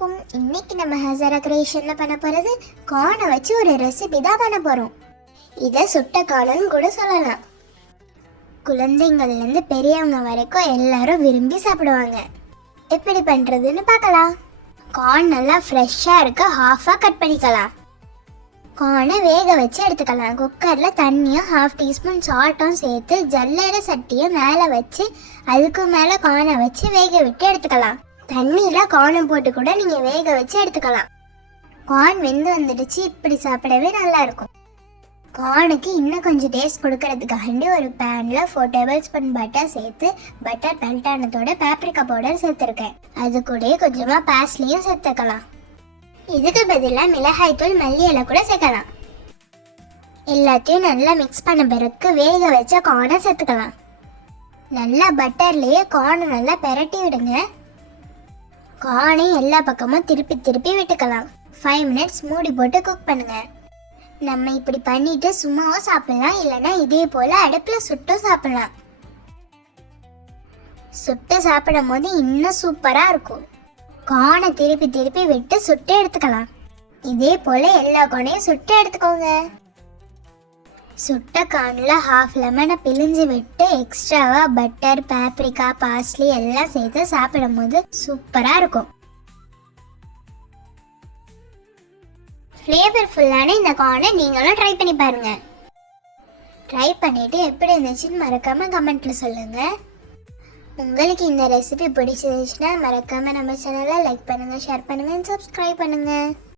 அலைக்கும். இன்னைக்கு நம்ம ஹசாரா கிரியேஷன்ல பண்ண போறது கார்னை வச்சு ஒரு ரெசிபி தான் பண்ண போறோம். இதை சுட்ட கார்னு கூட சொல்லலாம். குழந்தைங்கள்ல இருந்து பெரியவங்க வரைக்கும் எல்லாரும் விரும்பி சாப்பிடுவாங்க. எப்படி பண்றதுன்னு பார்க்கலாம். கார்ன் நல்லா ஃப்ரெஷ்ஷா இருக்க ஹாஃபா கட் பண்ணிக்கலாம். கார்னை வேக வச்சு எடுத்துக்கலாம். குக்கரில் தண்ணியும் 1/2 டீஸ்பூன் சால்ட்டும் சேர்த்து ஜல்லடை சட்டியை மேலே வச்சு அதுக்கு மேலே கார்னை வச்சு வேக விட்டு எடுத்துக்கலாம். தண்ணியில் கார்னை போட்டு கூட நீங்கள் வேக வச்சு எடுத்துக்கலாம். கார்ன் வெந்து வந்துடுச்சு. இப்படி சாப்பிடவே நல்லா இருக்கும். கார்னுக்கு இன்னும் கொஞ்சம் டேஸ்ட் கொடுக்கறதுக்காண்டி ஒரு பேனில் 4 டேபிள் ஸ்பூன் பட்டர் சேர்த்து பட்டர் மெல்ட் ஆனதோட பேப்ரிகா பவுடர் சேர்த்துருக்கேன். அது கூட கொஞ்சமாக பாஸ்லியும் சேர்த்துக்கலாம். இதுக்கு பதிலாக மிளகாய்த்தூள் மல்லி இலை கூட சேர்க்கலாம். எல்லாத்தையும் நல்லா மிக்ஸ் பண்ண பிறகு வேக வச்ச கார்னை சேர்த்துக்கலாம். நல்லா பட்டர்லேயே கார்னை நல்லா பெரட்டி விடுங்க. கார்னை எல்லா பக்கமும் திருப்பி திருப்பி விட்டுக்கலாம். 5 மினிட்ஸ் மூடி போட்டு குக் பண்ணுங்க. நம்ம இப்படி பண்ணிட்டு சும்மாவும் சாப்பிடலாம், இல்லைன்னா இதே போல் அடுப்பில் சுட்டும் சாப்பிடலாம். சுட்டு சாப்பிடும் போது இன்னும் சூப்பராக இருக்கும். கார்னை திருப்பி திருப்பி விட்டு சுட்டு எடுத்துக்கலாம். இதே போல் எல்லா கார்னையும் சுட்டு எடுத்துக்கோங்க. சுட்ட கார்னில் 1/2 லெமனை பிழிஞ்சு விட்டு எக்ஸ்ட்ராவாக பட்டர் பேப்ரிகா பாஸ்லி எல்லாம் சேர்த்து சாப்பிடும் போது சூப்பராக இருக்கும். ஃப்ளேவர்ஃபுல்லான இந்த கார்னை நீங்களும் ட்ரை பண்ணி பாருங்க. ட்ரை பண்ணிட்டு எப்படி இருந்துச்சுன்னு மறக்காம கமெண்ட்ல சொல்லுங்க. உங்களுக்கு இந்த ரெசிபி பிடிச்சிருந்துச்சுன்னா மறக்காம நம்ம சேனலை லைக் பண்ணுங்க, ஷேர் பண்ணுங்க, சப்ஸ்கிரைப் பண்ணுங்க.